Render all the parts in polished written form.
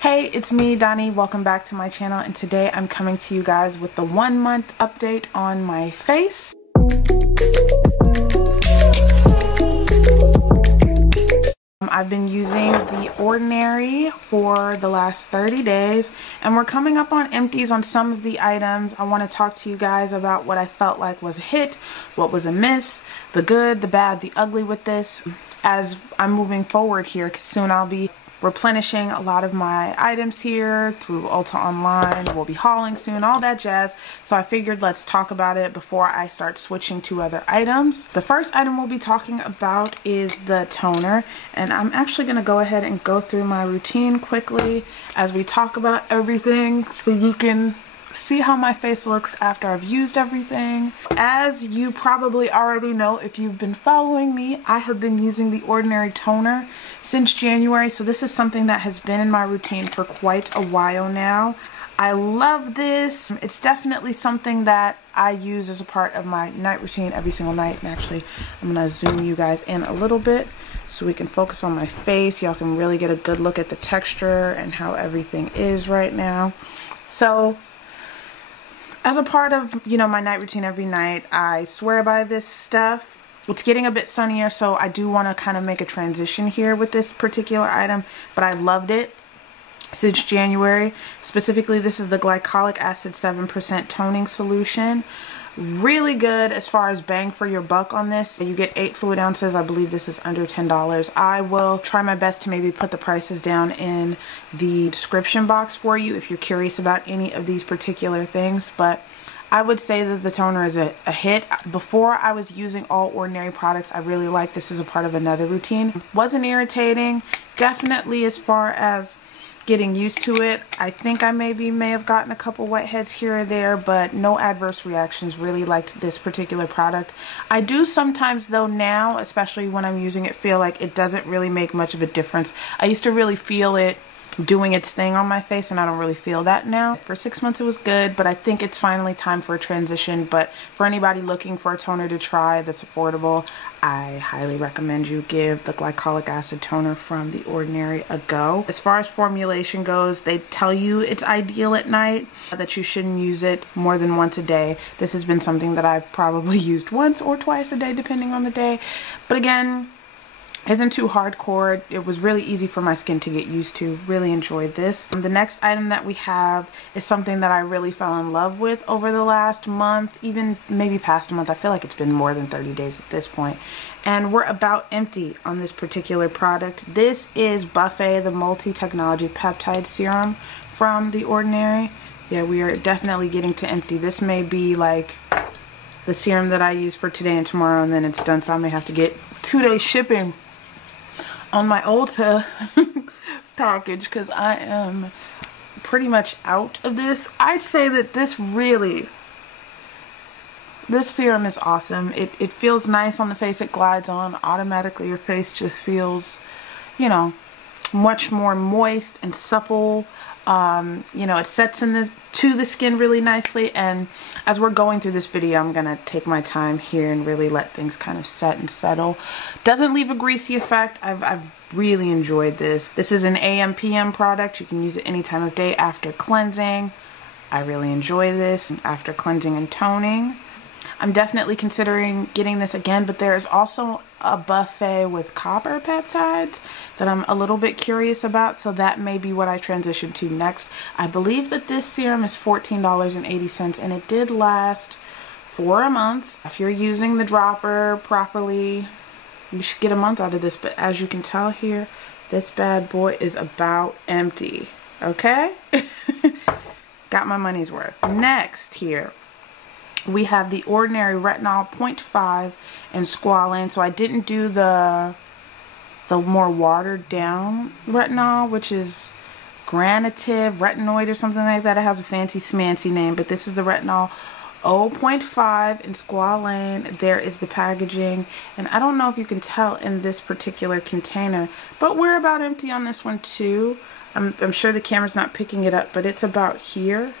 Hey, it's me, Donnie. Welcome back to my channel, and today I'm coming to you guys with the 1-month update on my face. I've been using The Ordinary for the last 30 days, and we're coming up on empties on some of the items. I want to talk to you guys about what I felt like was a hit, what was a miss, the good, the bad, the ugly with this. As I'm moving forward here, because soon I'll be replenishing a lot of my items here through Ulta Online. We'll be hauling soon, all that jazz. So I figured let's talk about it before I start switching to other items. The first item we'll be talking about is the toner, and I'm actually going to go ahead and go through my routine quickly as we talk about everything so you can see how my face looks after I've used everything. As you probably already know if you've been following me, I have been using the Ordinary toner since January, so this is something that has been in my routine for quite a while now. I love this. It's definitely something that I use as a part of my night routine every single night. And actually, I'm gonna zoom you guys in a little bit so we can focus on my face. Y'all can really get a good look at the texture and how everything is right now. So as a part of, my night routine every night, I swear by this stuff. It's getting a bit sunnier, so I do want to kind of make a transition here with this particular item, but I've loved it since January. Specifically, this is the glycolic acid 7% toning solution. Really good as far as bang for your buck on this. You get 8 fluid ounces. I believe this is under $10. I will try my best to maybe put the prices down in the description box for you if you're curious about any of these particular things. But I would say that the toner is a hit. Before I was using all Ordinary products, I really liked this as a part of another routine. Wasn't irritating. Definitely as far as getting used to it, I think I may have gotten a couple whiteheads here or there, but no adverse reactions. Really liked this particular product. I do sometimes though now, especially when I'm using it, feel like it doesn't really make much of a difference. I used to really feel it doing its thing on my face, and I don't really feel that now. For 6 months it was good, but I think it's finally time for a transition. But for anybody looking for a toner to try that's affordable, I highly recommend you give the glycolic acid toner from The Ordinary a go. As far as formulation goes, they tell you it's ideal at night, that you shouldn't use it more than once a day. This has been something that I've probably used once or twice a day depending on the day, but again, isn't too hardcore. It was really easy for my skin to get used to. Really enjoyed this. The next item that we have is something that I really fell in love with over the last month, even maybe past a month. I feel like it's been more than 30 days at this point. And we're about empty on this particular product. This is Buffet, the multi-technology peptide serum from The Ordinary. Yeah, we are definitely getting to empty. This may be like the serum that I use for today and tomorrow, and then it's done, so I may have to get 2-day shipping on my Ulta package because I am pretty much out of this. I'd say that this serum is awesome. It feels nice on the face. It glides on automatically. Your face just feels, much more moist and supple. It sets to the skin really nicely, and as we're going through this video, I'm gonna take my time here and really let things kind of set and settle. Doesn't leave a greasy effect. I've really enjoyed this. This is an AM PM product. You can use it any time of day after cleansing. I really enjoy this after cleansing and toning. I'm definitely considering getting this again, but there is also a Buffet with copper peptides that I'm a little bit curious about, so that may be what I transition to next. I believe that this serum is $14.80, and it did last for a month. If you're using the dropper properly, you should get a month out of this, but as you can tell here, this bad boy is about empty, okay? Got my money's worth. Next here, we have the Ordinary Retinol 0.5 and Squalane. So I didn't do the more watered down retinol, which is granative retinoid or something like that. It has a fancy smancy name, but this is the retinol 0.5 and Squalane. There is the packaging, and I don't know if you can tell in this particular container, but we're about empty on this one too. I'm sure the camera's not picking it up, but it's about here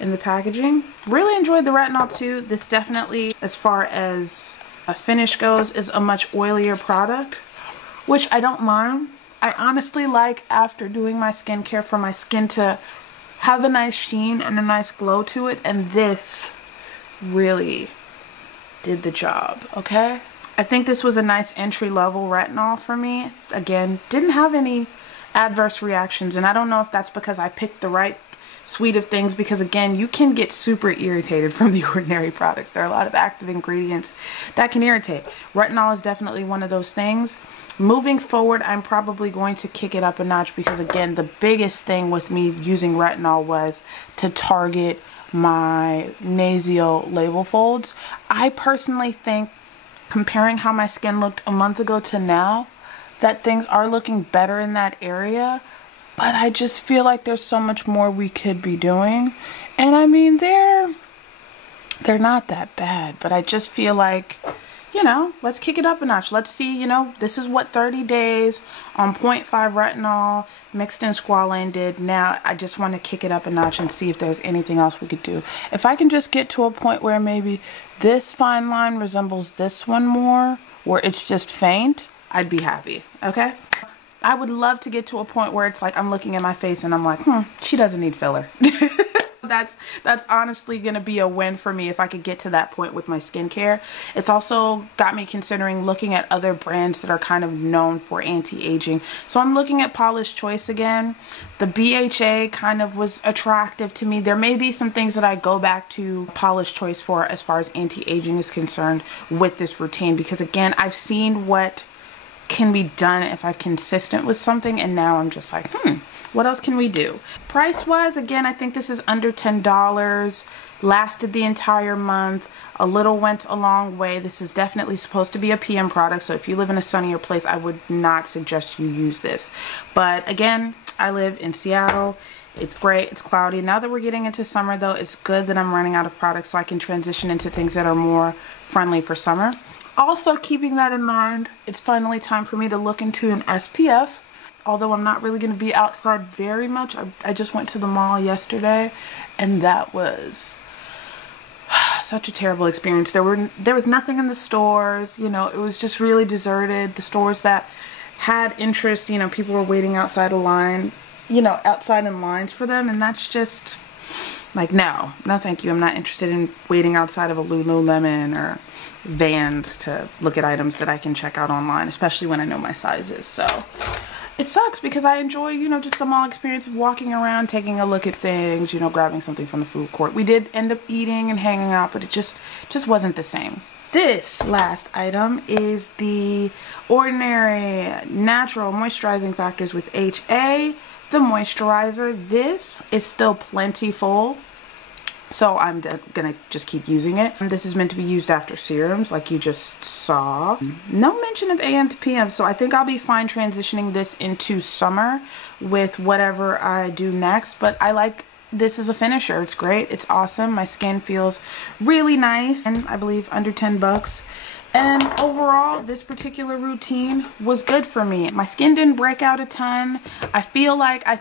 in the packaging. Really enjoyed the retinol too. This definitely, as far as a finish goes, is a much oilier product, which I don't mind. I honestly like, after doing my skincare, for my skin to have a nice sheen and a nice glow to it, and this really did the job, okay? I think this was a nice entry-level retinol for me. Again, didn't have any adverse reactions, and I don't know if that's because I picked the right suite of things, because again, you can get super irritated from the Ordinary products. There are a lot of active ingredients that can irritate. Retinol is definitely one of those things. Moving forward, I'm probably going to kick it up a notch, because again, the biggest thing with me using retinol was to target my nasal label folds. I personally think, comparing how my skin looked a month ago to now, that things are looking better in that area. But I just feel like there's so much more we could be doing. And I mean, they're not that bad, but I just feel like, you know, let's kick it up a notch. Let's see, you know, this is what 30 days on 0.5 retinol mixed in squalane did. Now I just want to kick it up a notch and see if there's anything else we could do. If I can just get to a point where maybe this fine line resembles this one more, where it's just faint, I'd be happy, okay? I would love to get to a point where it's like I'm looking at my face and I'm like, she doesn't need filler. That's honestly gonna be a win for me if I could get to that point with my skincare. It's also got me considering looking at other brands that are kind of known for anti-aging. So I'm looking at Paula's Choice again. The BHA kind of was attractive to me. There may be some things that I go back to Paula's Choice for as far as anti-aging is concerned with this routine, because again, I've seen what can be done if I'm consistent with something, and now I'm just like, what else can we do? Price wise, again, I think this is under $10, lasted the entire month, a little went a long way. This is definitely supposed to be a PM product, so if you live in a sunnier place, I would not suggest you use this. But again, I live in Seattle. It's great, it's cloudy. Now that we're getting into summer though, it's good that I'm running out of products so I can transition into things that are more friendly for summer. Also, keeping that in mind, it's finally time for me to look into an SPF. Although I'm not really going to be outside very much. I just went to the mall yesterday, and that was such a terrible experience. There was nothing in the stores, you know, it was just really deserted. The stores that had interest, you know, people were waiting outside a line, you know, outside in lines for them, and that's just like, no thank you. I'm not interested in waiting outside of a Lululemon or Vans to look at items that I can check out online, especially when I know my sizes. So it sucks, because I enjoy, you know, just the mall experience of walking around, taking a look at things, you know, grabbing something from the food court. We did end up eating and hanging out, but it just wasn't the same. This last item is the Ordinary Natural Moisturizing Factors with HA, the moisturizer. This is still plentiful, so I'm gonna just keep using it. This is meant to be used after serums, like you just saw. No mention of AM to PM, so I think I'll be fine transitioning this into summer with whatever I do next. But I like this as a finisher. It's great, it's awesome. My skin feels really nice, and I believe under 10 bucks. And overall, this particular routine was good for me. My skin didn't break out a ton. I feel like I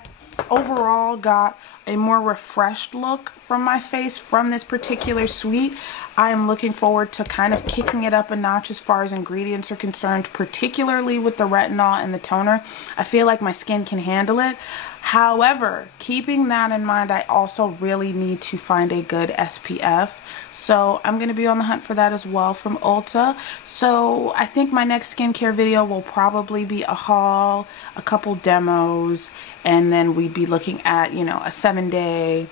overall got a more refreshed look from my face from this particular suite. I am looking forward to kind of kicking it up a notch as far as ingredients are concerned, particularly with the retinol and the toner. I feel like my skin can handle it. However, keeping that in mind, I also really need to find a good SPF. So I'm going to be on the hunt for that as well from Ulta. So I think my next skincare video will probably be a haul, a couple demos, and then we'd be looking at, you know, a 7-day,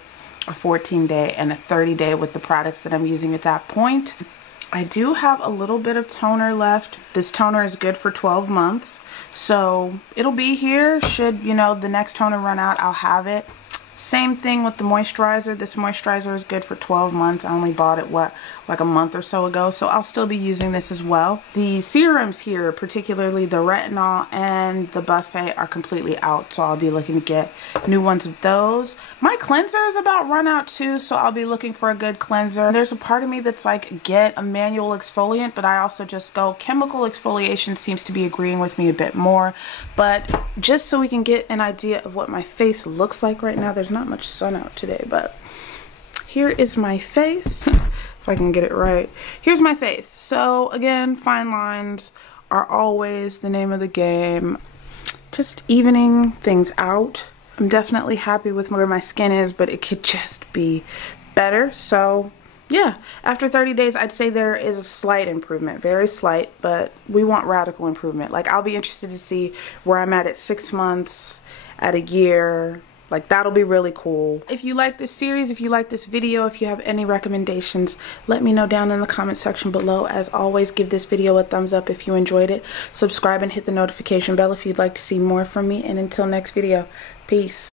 a 14-day, and a 30-day with the products that I'm using at that point. I do have a little bit of toner left. This toner is good for 12 months. So it'll be here. Should, you know, the next toner run out, I'll have it. Same thing with the moisturizer. This moisturizer is good for 12 months. I only bought it, like a month or so ago. So I'll still be using this as well. The serums here, particularly the retinol and the buffet, are completely out. So I'll be looking to get new ones of those. My cleanser is about run out too. So I'll be looking for a good cleanser. There's a part of me that's like, get a manual exfoliant. But I also just go, chemical exfoliation seems to be agreeing with me a bit more. But just so we can get an idea of what my face looks like right now. There's not much sun out today, but here is my face. If I can get it right. Here's my face. So again, fine lines are always the name of the game. just evening things out. I'm definitely happy with where my skin is, but it could just be better. So yeah, after 30 days, I'd say there is a slight improvement, very slight, but we want radical improvement. Like, I'll be interested to see where I'm at 6 months, at a year. Like, that'll be really cool. If you like this series, if you like this video, if you have any recommendations, let me know down in the comment section below. As always, give this video a thumbs up if you enjoyed it. Subscribe and hit the notification bell if you'd like to see more from me. And until next video, peace.